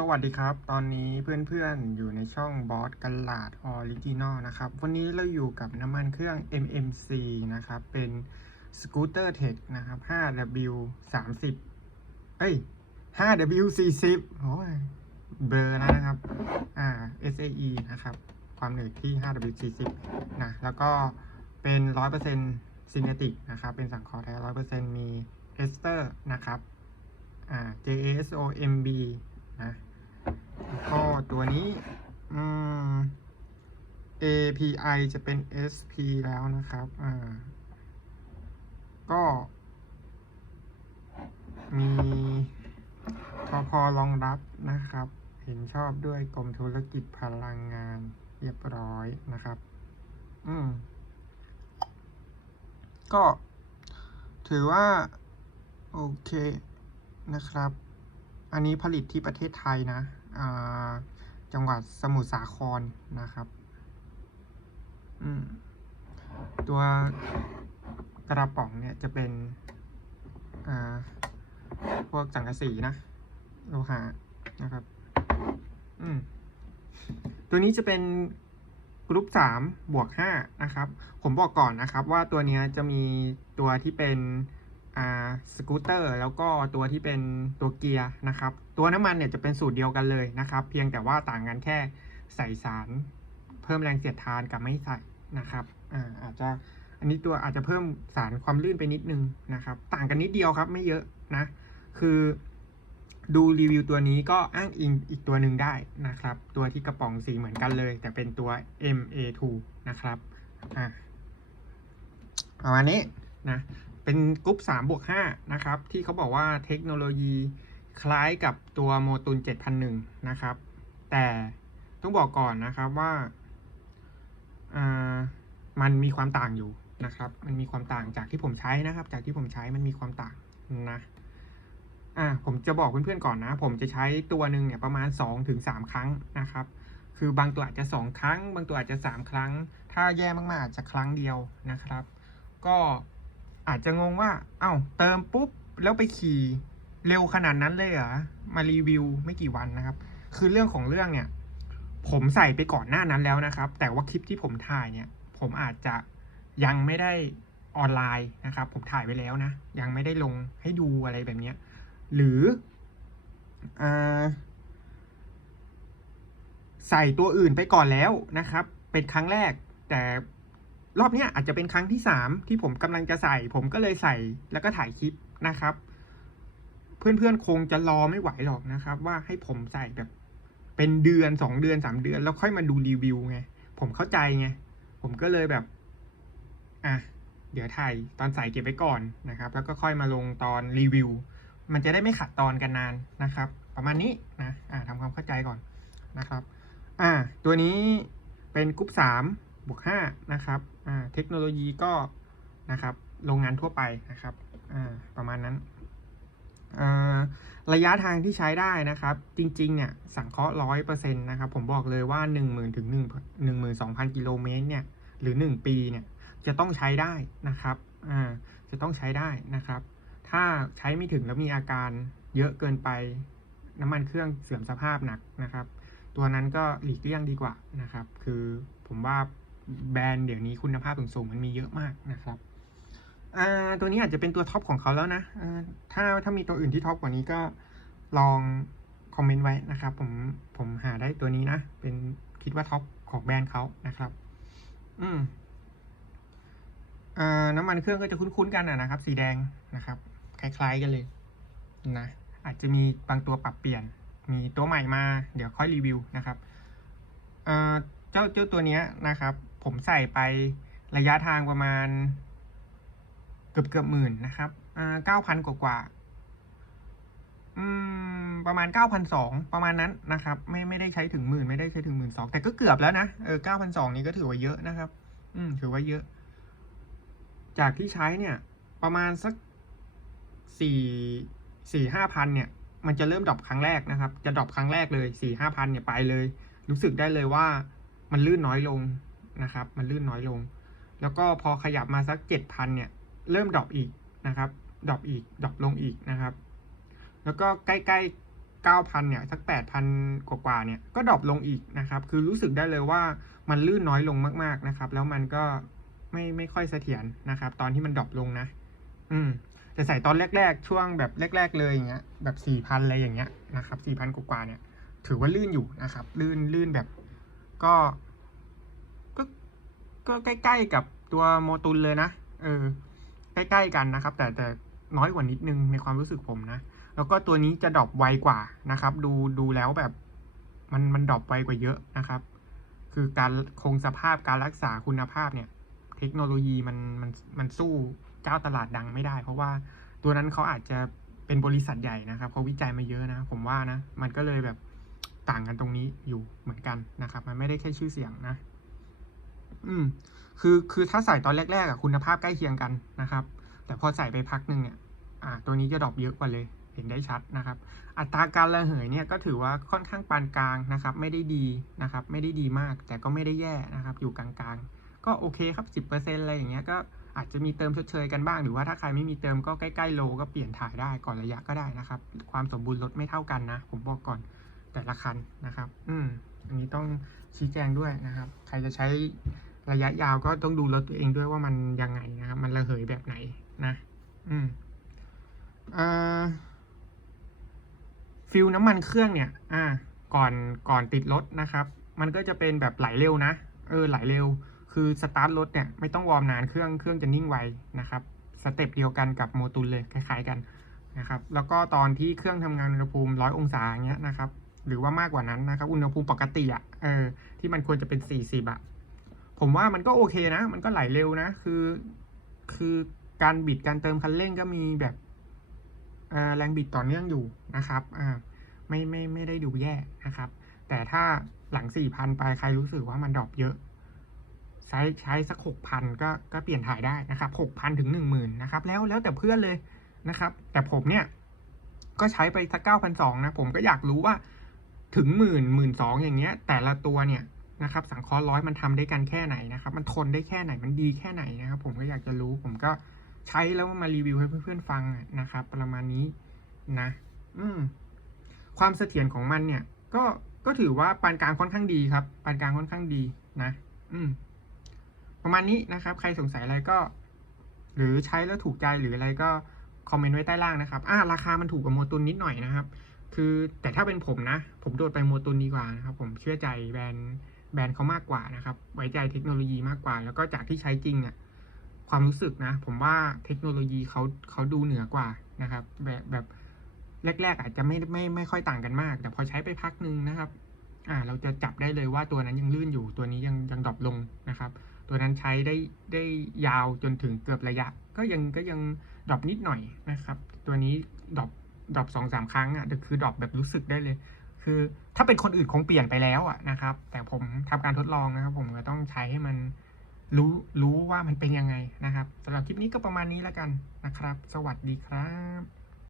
สวัสดีครับ ตอนนี้เพื่อนๆอยู่ในช่องบอสกันลาดออริจินอลนะครับ วันนี้เราอยู่กับน้ำมันเครื่อง MMC นะครับ เป็นสกูตเตอร์เทคนะครับ 5W 30เอ้ย 5W 40โอ้ยเบลอแล้วนะครับ อ่า SAE นะครับ ความหนืดที่ 5W 40นะ แล้วก็เป็น 100%ซินเนติกนะครับ เป็นสังเคราะห์แท้ 100%มีเอสเตอร์นะครับอ่า JASOMB นะ ก็ตัวนี้ อืม API จะเป็น SP แล้วนะครับ อ่า ก็ มีทพรองรับนะครับ เห็นชอบด้วยกรมธุรกิจพลังงานเรียบร้อยนะครับ อืม ก็ ถือว่า โอเคนะครับ อันนี้ผลิตที่ประเทศไทยนะ จังหวัดสมุทรสาครนะครับตัวกระป๋องเนี่ยจะเป็นพวกสังกะสีนะโลหะนะครับ อืมตัวนี้จะเป็นกรุ๊ปสามบวกห้านะครับ ผมบอกก่อนนะครับ ว่าตัวเนี้ยจะมีตัวที่เป็น สกูตเตอร์แล้วก็ตัวที่เป็นตัวเกียร์นะครับ ตัวน้ำมันเนี่ยจะเป็นสูตรเดียวกันเลยนะครับ เพียงแต่ว่าต่างกันแค่ใส่สารเพิ่มแรงเสียดทานกับไม่ใส่นะครับอ่าอาจจะอันนี้ตัวอาจจะเพิ่มสารความลื่นไปนิดนึงนะครับ ต่างกันนิดเดียวครับไม่เยอะนะ คือดูรีวิวตัวนี้ก็อ้างอิงอีกตัวหนึ่งได้นะครับ ตัวที่กระป๋องสีเหมือนกันเลย แต่เป็นตัว MA2 นะครับอ่าประมาณนี้นะ เป็นกรุ๊ป3บวก5นะครับ ที่เขาบอกว่าเทคโนโลยีคล้ายกับตัวโมตุน7001 นะครับ แต่ต้องบอกก่อนนะครับว่าามันมีความต่างอยู่นะครับ มันมีความต่างจากที่ผมใช้นะครับ จากที่ผมใช้มันมีความต่างนะอ่าผมจะบอกเพื่อนๆก่อนนะ ผมจะใช้ตัวหนึ่งเนี่ยประมาณ 2-3ถึงครั้งนะครับ คือบางตัวอาจจะ 2 ครั้ง บางตัวอาจจะ 3 ครั้ง ถ้าแย่มากๆอาจจะครั้งเดียวนะครับ ก็ อาจจะงงว่า เอ้า เติมปุ๊บ แล้วไปขี่เร็วขนาดนั้นเลยเหรอ มารีวิวไม่กี่วันนะครับ คือเรื่องของเรื่องเนี่ย ผมใส่ไปก่อนหน้านั้นแล้วนะครับ แต่ว่าคลิปที่ผมถ่ายเนี่ย ผมอาจจะยังไม่ได้ออนไลน์นะครับ ผมถ่ายไว้แล้วนะ ยังไม่ได้ลงให้ดูอะไรแบบนี้ หรืออใส่ตัวอื่นไปก่อนแล้วนะครับ เป็นครั้งแรกแต่ รอบนี้อาจจะเป็นครั้งที่สามที่ผมกำลังจะใส่ ผมก็เลยใส่แล้วก็ถ่ายคลิปนะครับ เพื่อนๆคงจะรอไม่ไหวหรอกนะครับ ว่าให้ผมใส่แบบเป็นเดือนสองเดือนสามเดือน แล้วค่อยมาดูรีวิวไง ผมเข้าใจไง ผมก็เลยแบบ อะ เดี๋ยวถ่ายตอนใส่เก็บไว้ก่อนนะครับ แล้วก็ค่อยมาลงตอนรีวิว มันจะได้ไม่ขัดตอนกันนานนะครับ ประมาณนี้นะ อ่าทำความเข้าใจก่อนนะครับ อ่า ตัวนี้เป็นกรุ๊ปสามบวกห้านะครับ เทคโนโลยีก็นะครับโรงงานทั่วไปนะครับประมาณนั้น ระยะทางที่ใช้ได้นะครับ จริงๆเนี่ยสังเคราะห์ร้อยเปอร์เซ็นต์นะครับผมบอกเลยว่าหนึ่งหมื่นถึงหนึ่งหนึ่งหมื่นสองพันกิโลเมตรเนี่ยหรือหนึ่งปีเนี่ยจะต้องใช้ได้นะครับจะต้องใช้ได้นะครับ ถ้าใช้ไม่ถึงแล้วมีอาการเยอะเกินไปน้ำมันเครื่องเสื่อมสภาพหนักนะครับ ตัวนั้นก็หลีกเลี่ยงดีกว่านะครับ คือผมว่า แบรนด์เดี๋ยวนี้คุณภาพสูงๆมันมีเยอะมากนะครับตัวนี้อาจจะเป็นตัวท็อปของเขาแล้วนะถ้าถ้ามีตัวอื่นที่ท็อปกว่านี้ก็ลองคอมเมนต์ไว้นะครับ ผมผมหาได้ตัวนี้นะ เป็นคิดว่าท็อปของแบรนด์เขานะครับ อืมอน้ำมันเครื่องก็จะคุ้นๆกันนะครับ สีแดงนะครับ คล้าย ๆกันเลยนะอาจจะมีบางตัวปรับเปลี่ยน มีตัวใหม่มา เดี๋ยวค่อยรีวิวนะครับเจ้าเจ้าตัวนี้นะครับ ผมใส่ไประยะทางประมาณ เกือบเกือบหมื่นนะครับเก้าพันกว่ากว่าประมาณเก้าพันสองประมาณนั้นนะครับ ไม่ไม่ได้ใช้ถึงหมื่นไม่ได้ใช้ถึงหมื่นสองแต่ก็เกือบแล้วนะเออเก้าพันสองนี้ก็ถือว่าเยอะนะครับ อืมถือว่าเยอะ จากที่ใช้เนี่ย ประมาณสักสี่สี่ห้าพันเนี่ย มันจะเริ่มดรอปครั้งแรกนะครับ จะดรอปครั้งแรกเลยสี่ห้าพันเนี่ยไปเลย รู้สึกได้เลยว่ามันลื่นน้อยลง นะครับ มันลื่นน้อยลง แล้วก็พอขยับมาสักเจ็ดพันเนี่ย เริ่มดรอปอีกนะครับดรอปอีกดรอปลงอีกนะครับ แล้วก็ใกล้ๆเก้าพันเนี่ย สักแปดพันกว่าๆ เนี่ย ก็ดรอปลงอีกนะครับ คือรู้สึกได้เลยว่ามันลื่นน้อยลงมากๆนะครับ แล้วมันก็ไม่ไม่ค่อยเสถียรนะครับ ตอนที่มันดรอปลงนะ อืมแต่ใส่ตอนแรก ๆ ช่วงแบบแรก ๆ เลยอย่างเงี้ย แบบสี่พันอะไรอย่างเงี้ยนะครับสี่พันกว่าๆ เนี่ย ถือว่าลื่นอยู่นะครับ ลื่นลื่นแบบก็ ก็ใกล้ ๆ กับตัวโมตุลเลยนะ เออ ใกล้ ๆ กันนะครับ แต่แต่น้อยกว่านิดนึงในความรู้สึกผมนะ แล้วก็ตัวนี้จะดรอปไวกว่านะครับ ดูดูแล้วแบบ มันมันดรอปไวกว่าเยอะนะครับ คือการคงสภาพการรักษาคุณภาพเนี่ย เทคโนโลยีมันมันมันสู้เจ้าตลาดดังไม่ได้ เพราะว่าตัวนั้นเขาอาจจะเป็นบริษัทใหญ่นะครับเขาวิจัยมาเยอะนะ ผมว่านะ มันก็เลยแบบต่างกันตรงนี้อยู่เหมือนกันนะครับ มันไม่ได้แค่ชื่อเสียงนะ อืม คือคือถ้าใส่ตอนแรกๆอะคุณภาพใกล้เคียงกันนะครับ แต่พอใส่ไปพักหนึ่งเนี่ยอ่าตัวนี้จะดรอปเยอะกว่าเลยเห็นได้ชัดนะครับ อัตราการระเหยเนี่ยก็ถือว่าค่อนข้างปานกลางนะครับ ไม่ได้ดีนะครับ ไม่ได้ดีมาก แต่ก็ไม่ได้แย่นะครับ อยู่กลางๆ ก็โอเคครับสิบเปอร์เซ็นอะไรอย่างเงี้ยก็อาจจะมีเติมชดเชยกันบ้าง หรือว่าถ้าใครไม่มีเติมก็ใกล้ๆโลก็เปลี่ยนถ่ายได้ก่อนระยะก็ได้นะครับ ความสมบูรณ์รถไม่เท่ากันนะ ผมบอกก่อนแต่ละคันนะครับ อืมอันนี้ต้องชี้แจงด้วยนะครับ ใครจะใช้ ระยะยาวก็ต้องดูรถตัวเองด้วยว่ามันยังไงนะครับมันระเหยแบบไหนนะ อืมอ่าฟิลน้ำมันเครื่องเนี่ย อ่า ก่อนก่อนติดรถนะครับ มันก็จะเป็นแบบไหลเร็วนะ เออไหลเร็ว คือสตาร์ทรถเนี่ยไม่ต้องวอร์มนานเครื่องเครื่องจะนิ่งไวนะครับสเต็ปเดียวกันกับโมตุลเลยคล้าย ๆกันนะครับ แล้วก็ตอนที่เครื่องทำงานอุณหภูมิร้อยองศาเงี้ยนะครับ หรือว่ามากกว่านั้นนะครับ อุณหภูมิปกติอะ่ะเออที่มันควรจะเป็นสี่สิบอะ ผมว่ามันก็โอเคนะ มันก็ไหลเร็วนะ คือ คือการบิดการเติมคันเร่งก็มีแบบแรงบิดต่อเนื่องอยู่นะครับไม่ไม่ไม่ได้ดูแย่นะครับ แต่ถ้าหลังสี่พันไปใครรู้สึกว่ามันดรอปเยอะ ใช้ใช้สักหกพันก็ก็เปลี่ยนถ่ายได้นะครับหกพันถึงหนึ่งหมื่นนะครับ แล้วแล้วแต่เพื่อนเลยนะครับ แต่ผมเนี่ย ก็ใช้ไปสักเก้าพันสองนะ ผมก็อยากรู้ว่าถึงหมื่นหมื่นสองอย่างเงี้ย แต่ละตัวเนี่ย นะครับสังเคราะห์ร้อยมันทำได้กันแค่ไหนนะครับ มันทนได้แค่ไหนมันดีแค่ไหนนะครับ ผมก็อยากจะรู้ผมก็ใช้แล้วมารีวิวให้เพื่อนๆฟังนะครับ ประมาณนี้นะ อืม ความเสถียรของมันเนี่ย ก็ก็ถือว่าปานกลางค่อนข้างดีครับปานกลางค่อนข้างดีนะ อืม ประมาณนี้นะครับ ใครสงสัยอะไรก็ หรือใช้แล้วถูกใจหรืออะไรก็คอมเมนต์ไว้ใต้ล่างนะครับ อ่าราคามันถูกกว่าโมตุนนิดหน่อยนะครับ คือแต่ถ้าเป็นผมนะ ผมโดดไปโมตุนดีกว่านะครับ ผมเชื่อใจแบรนด์ แบรนด์เขามากกว่านะครับ ไว้ใจเทคโนโลยีมากกว่า แล้วก็จากที่ใช้จริงเนี่ยความรู้สึกนะ ผมว่าเทคโนโลยีเขาเขาดูเหนือกว่านะครับ แบบแบบแรก ๆ อาจจะไม่ไม่ไม่ค่อยต่างกันมาก แต่พอใช้ไปพักหนึ่งนะครับอ่าเราจะจับได้เลยว่าตัวนั้นยังลื่นอยู่ตัวนี้ยังยังดรอปลงนะครับ ตัวนั้นใช้ได้ได้ยาวจนถึงเกือบระยะ ก็ยังก็ยังดรอปนิดหน่อยนะครับ ตัวนี้ดรอปดรอปสองสามครั้งอะคือดรอปแบบรู้สึกได้เลย คือถ้าเป็นคนอื่นคงเปลี่ยนไปแล้วอะนะครับ แต่ผมทำการทดลองนะครับ ผมก็ต้องใช้ให้มันรู้รู้ว่ามันเป็นยังไงนะครับสำหรับคลิปนี้ก็ประมาณนี้แล้วกันนะครับ สวัสดีครับ